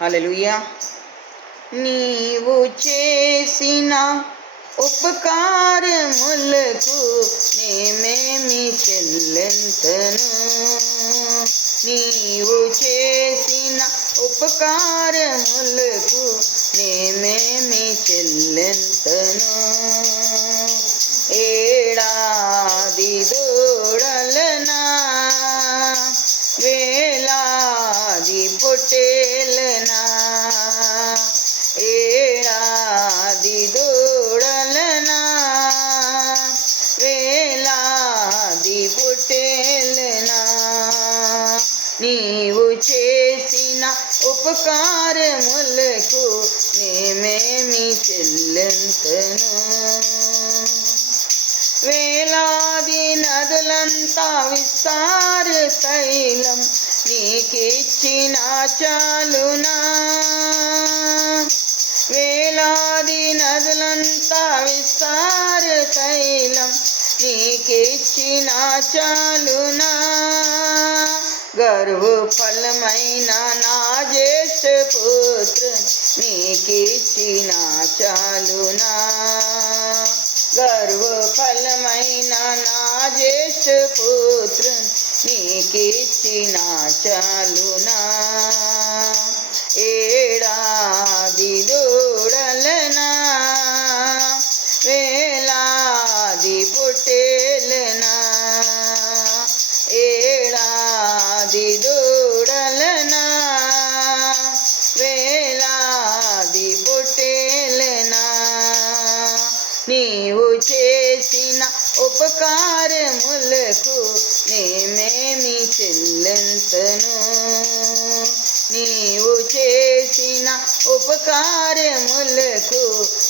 హల్లెలూయా. నీవు చేసిన ఉపకారములకు నేమేమి చెల్లింతును. నీవు చేసిన ఉపకారములకు నేమేమి చెల్లింతును. ఏడాది దూడలనా, వేలాది పొట్టేలనా, ఏడాది దూడలనా, వేలాది పొట్టేలనా, నీవు చేసిన ఉపకారములకు నేమేమి చెల్లింతును. వేలాది నదులంతా విస్తార తైలం నీకిచ్చిన చాలునా. వేలాది నదులంతా విస్తార తైలం నీకిచ్చిన చాలునా. గర్వ ఫలమైన నా జ్యేష్ఠ పుత్ర నీకిచ్చిన చాలునా. గర్వ ఫలమైన నా జ్యేష్ఠ పుత్ర నీకిచ్చిన చాలునా. ఏడాది దూడలనా, వేలాది పొట్టేలనా, ఏడాది దూడలనా, వేలాది పొట్టేలనా, నీవు చేసిన ఉపకారములకు నేమేమి చెల్లింతును. నీవు చేసిన ఉపకారములకు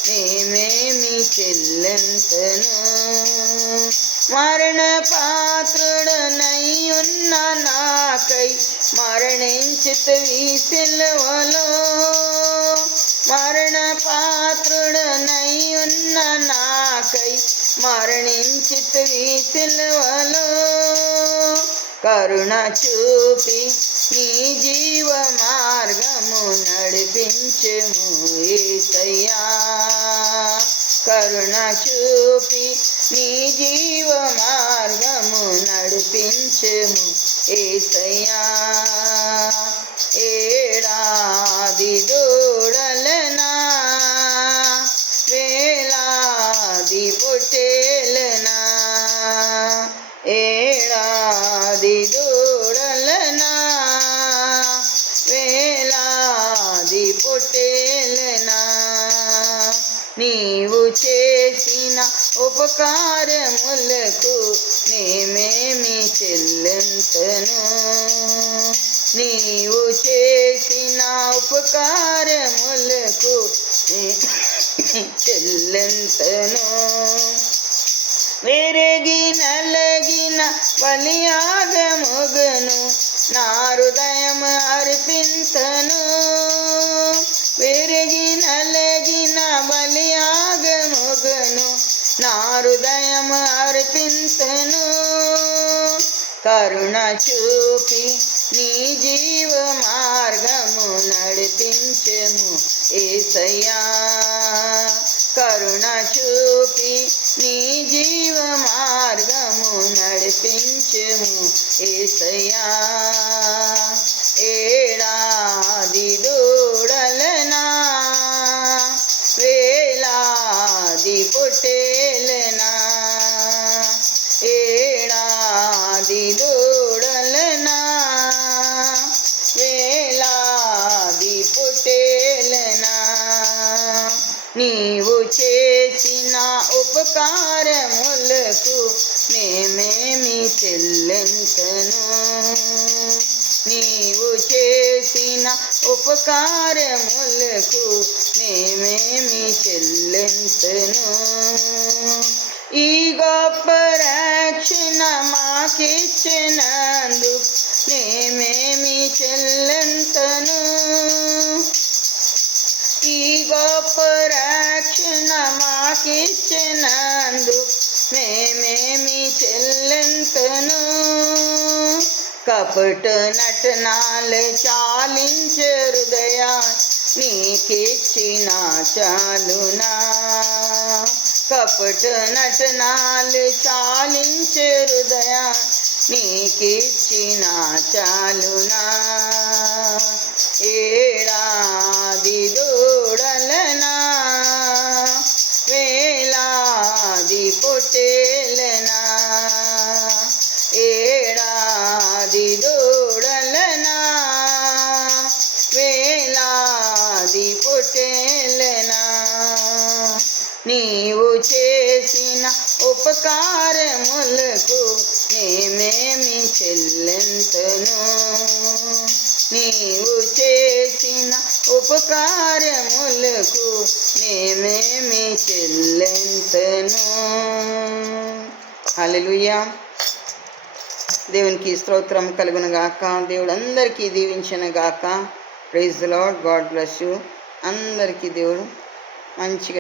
నేమేమి చెల్లింతును. మరణ పాత్రుడనై ఉన్న నాకై మరణించితివి సిలువలో. మరణ పాత్రుడనై ఉన్న నాకై మరణించితివి సిలువలో. కరుణ చూపి నీ జీవ మార్గము నడిపించుము యేసయ్యా. కరుణ చూపి నీ జీవ మార్గము నడిపించుము యేసయ్యా. ఏడాది దూడలనా, వేలాది పొట్టేలనా, ఏడాది దూడలనా, వేలాది పొట్టేలనా, నీవు చేసిన ఉపకారములకు నేమేమి చెల్లింతును. నీవు చేసిన ఉపకారములకు చెల్లింతును. విరిగి నలగిన బలియాగముగను నా హృదయం అర్పింతును. విరిగి నలగిన బలియాగముగను నా హృదయం అర్పింతును. కరుణ చూపి నీ జీవ మార్గము నడిపించుము యేసయ్యా. కరుణ చూపి నీ జీవ మార్గము నడిపించుము యేసయ్యా. ఏడాది దూడలనా, వేలాది పొట్టేలనా, ఏడాది దూడలనా, వేలాది పొట్టేలనా, నీవు చేసిన ఉపకారములకు నేమేమి చెల్లింతును. నీవు చేసిన ఉపకారములకు నేమేమి చెల్లింతును. ఈ గొప్ప రక్షణ మాకిచ్చినందు నేమేమి చెల్లింతును. ఈ గొప్ప రక్షణ మాకిచ్చినందు మేమేమి చెల్లింతును. కపట నటనాలు చాలించే హృదయాలు నీకిచ్చిన చాలునా. కపట నటనాలు చాలించే హృదయా నీకిచ్చిన చాలునా. ఏడాది దూడలనా వేలాది పొట్టేలనా. ఏడాది దూడలనా వేలాది పొట్టేలనా. నీవు చేసిన ఉపకారములకు నేమేమి చెల్లింతును. నీవు చేసిన ఉపకారములకు నేమేమి చెల్లింతును. హల్లెలూయా. దేవునికి స్తోత్రం కలుగును గాక. దేవుడు అందరికీ దీవించును గాక. Praise the Lord. God bless you. అందరికీ దేవుడు మంచిగా